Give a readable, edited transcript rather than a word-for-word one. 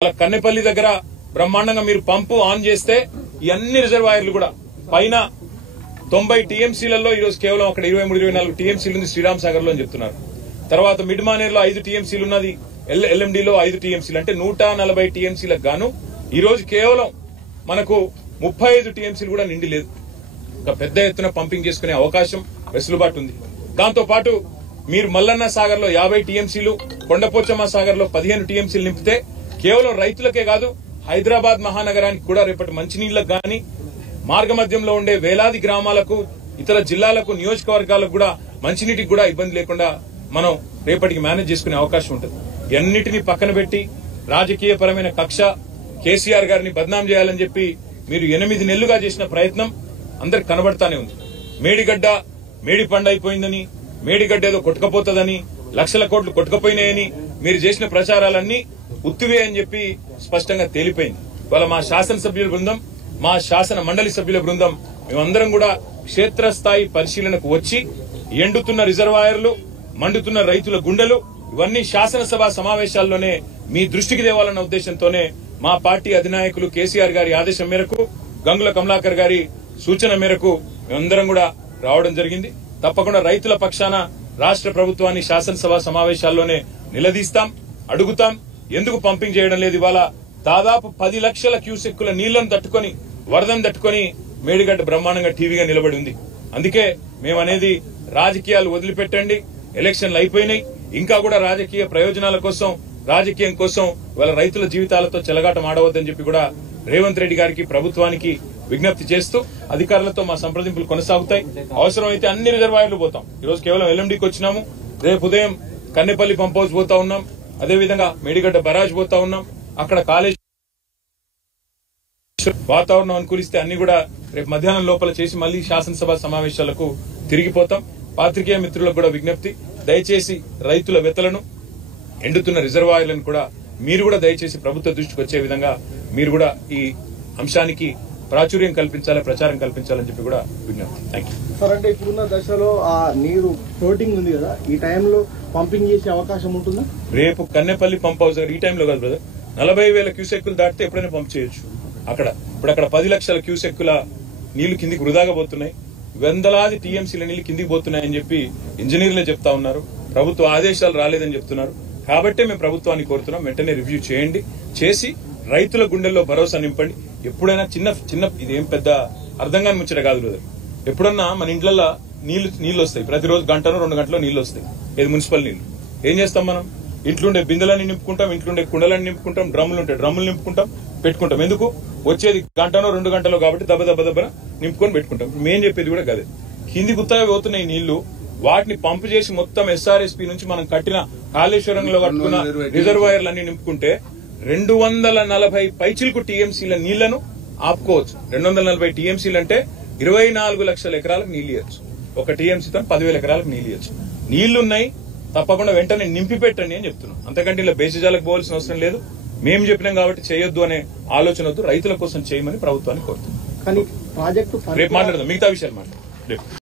కన్నెపల్లి దగ్గర బ్రహ్మాండంగా మీరు పంపు ఆన్ చేస్తే ఈ అన్ని రిజర్వాయర్లు కూడా పైన 90 టీఎంసీలలో ఈ రోజు కేవలం అక్కడ 23-24 టీఎంసీలు ఉంది శ్రీరామ్ సాగర్ లో అని చెప్తున్నారు. తర్వాత మిడ్ మానేర్లో 5 టీఎంసీలు ఉన్నది, ఎల్ఎండిలో 5 టీఎంసీలు అంటే 140 టీఎంసీలకు గాను ఈ రోజు కేవలం మనకు 35 టీఎంసీలు కూడా నిండి లేదు. ఇంకా పెద్ద ఎత్తున పంపింగ్ చేసుకునే అవకాశం వెసులుబాటు ఉంది. దాంతో పాటు మీరు మల్లన్న సాగర్ లో 50 టీఎంసీలు, కొండపోచమ్మ సాగర్ లో 15 టీఎంసీలు నింపితే కేవలం రైతులకే కాదు హైదరాబాద్ మహానగరానికి కూడా రేపటి మంచినీళ్లకు గాని మార్గమధ్యంలో ఉండే వేలాది గ్రామాలకు, ఇతర జిల్లాలకు, నియోజకవర్గాలకు కూడా మంచినీటికి కూడా ఇబ్బంది లేకుండా మనం రేపటికి మేనేజ్ చేసుకునే అవకాశం ఉంటుంది. అన్నిటినీ పక్కన పెట్టి రాజకీయపరమైన కక్ష కేసీఆర్ గారిని బద్నాం చేయాలని చెప్పి మీరు 8 నెలలుగా చేసిన ప్రయత్నం అందరికి కనబడతానే ఉంది. మేడి పండు అయిపోయిందని, మేడిగడ్డ ఏదో కొట్టుకపోతుందని, లక్షల కోట్లు కొట్టుకపోయినాయని మీరు చేసిన ప్రచారాలన్నీ ఉత్తివే అని చెప్పి స్పష్టంగా తేలిపోయింది. ఇవాళ మా శాసనసభ్యుల బృందం, మా శాసన మండలి సభ్యుల బృందం మేమందరం కూడా క్షేత్రస్థాయి పరిశీలనకు వచ్చి ఎండుతున్న రిజర్వాయర్లు, మండుతున్న రైతుల గుండెలు ఇవన్నీ శాసనసభ సమావేశాల్లోనే మీ దృష్టికి తేవాలన్న ఉద్దేశంతోనే మా పార్టీ అధినాయకులు కేసీఆర్ గారి ఆదేశం మేరకు, గంగుల కమలాకర్ గారి సూచన మేరకు మేమందరం కూడా రావడం జరిగింది. తప్పకుండా రైతుల పక్షాన రాష్ట్ర ప్రభుత్వాన్ని శాసనసభ సమావేశాల్లోనే నిలదీస్తాం, అడుగుతాం. ఎందుకు పంపింగ్ చేయడం లేదు? ఇవాళ దాదాపు 10 లక్షల క్యూసెక్కుల నీళ్లను తట్టుకుని, వరదను తట్టుకుని మేడిగడ్డ బ్రహ్మాండంగా టీవీగా నిలబడి ఉంది. అందుకే మేమనేది రాజకీయాలు వదిలిపెట్టండి, ఎలక్షన్లు అయిపోయినాయి, ఇంకా కూడా రాజకీయ ప్రయోజనాల కోసం, రాజకీయం కోసం ఇవాళ రైతుల జీవితాలతో చెలగాటం ఆడవద్దని చెప్పి కూడా రేవంత్ రెడ్డి గారికి, ప్రభుత్వానికి విజ్ఞప్తి చేస్తూ అధికారులతో మా సంప్రదింపులు కొనసాగుతాయి. అవసరమైతే అన్ని రిజర్వాయర్లు పోతాం. ఈరోజు కేవలం ఎల్ఎండికి వచ్చినాము, రేపు ఉదయం కన్నెపల్లి పంప్ హౌస్ పోతా ఉన్నాం, అదేవిధంగా మేడిగడ్డ బరాజ్ పోతా ఉన్నాం. అక్కడ కాళేశ్వరం వాతావరణం అనుకూలిస్తే అన్ని కూడా రేపు మధ్యాహ్నం లోపల చేసి మళ్లీ శాసనసభ సమావేశాలకు తిరిగిపోతాం. పాత్రికేయ మిత్రులకు కూడా విజ్ఞప్తి, దయచేసి రైతుల వెతలను, ఎండుతున్న రిజర్వాయర్లను కూడా మీరు కూడా దయచేసి ప్రభుత్వ దృష్టికి వచ్చే విధంగా మీరు కూడా ఈ అంశానికి ప్రాచుర్యం కల్పించాలి, ప్రచారం కల్పించాలని చెప్పి కూడా విజ్ఞప్తి. Thank you sir. అంటే ఇప్పుడున్న దశలో ఆ నీరు ఫ్లోటింగ్ ఉంది కదా, ఈ టైంలో పంపింగ్ చేసే అవకాశం ఉంటుందా? రేపు కన్నెపల్లి పంప్ హౌస్ ఈ టైంలో కాదు బ్రదర్, 40,000 క్యూసెక్కులు దాటితే ఎప్పుడైనా పంప్ చేయొచ్చు. ఇప్పుడు అక్కడ 10 లక్షల క్యూసెక్కుల నీళ్లు కిందికి వృధాగా పోతున్నాయి, వందలాది టీఎంసీల నీళ్లు కిందికి పోతున్నాయని చెప్పి ఇంజనీర్లే చెప్తా ఉన్నారు. ప్రభుత్వ ఆదేశాలు రాలేదని చెప్తున్నారు. కాబట్టే మేము ప్రభుత్వాన్ని కోరుతున్నాం, వెంటనే రివ్యూ చేయండి, చేసి రైతుల గుండెల్లో భరోసా నింపండి. ఎప్పుడైనా చిన్న ఇదేం పెద్ద అర్థం కాని ముచ్చట కాదు బ్రదర్. ఎప్పుడన్నా మన ఇంట్లలో నీళ్లు వస్తాయి, ప్రతిరోజు 1-2 గంటలో నీళ్లు వస్తాయి, ఏది మున్సిపల్ నీళ్లు. ఏం చేస్తాం మనం? ఇంట్లుండే బిందెలన్నీ నింపుకుంటాం, ఇంట్లుండే కుండలన్నీ నింపుకుంటాం, డ్రమ్ములు ఉంటే డ్రమ్ములు నింపుకుంటాం, పెట్టుకుంటాం. ఎందుకు? వచ్చేది 1-2 గంటలో కాబట్టి దెబ్బ నింపుకొని పెట్టుకుంటాం. మేం చెప్పేది కూడా కదే, కింది గుత్తగా పోతున్నాయి నీళ్లు, వాటిని పంపు చేసి మొత్తం ఎస్ఆర్ఎస్పీ నుంచి మనం కట్టిన కాళేశ్వరంలో కట్టుకున్న రిజర్వాయర్లన్నీ నింపుకుంటే 240 పైచిలకు టీఎంసీల నీళ్లను ఆపుకోవచ్చు. 240 టీఎంసీలు అంటే 24 లక్షల ఎకరాలకు నీళ్లు ఇవ్వచ్చు. ఒక టీఎంసీతో 10,000 ఎకరాలకు నీళ్లు ఇవ్వచ్చు. నీళ్లున్నాయి, తప్పకుండా వెంటనే నింపి పెట్టండి అని చెప్తున్నాం. అంతకంటే ఇలా బేసిజాలకు పోవాల్సిన అవసరం లేదు. మేము చెప్పినాం కాబట్టి చేయొద్దు అనే ఆలోచన వద్దు, రైతుల కోసం చేయమని ప్రభుత్వాన్ని కోరుతున్నాం. కానీ ప్రాజెక్టు రేపు మాట్లాడదాం, మిగతా విషయాలు మాట్లాడదాం రేపు.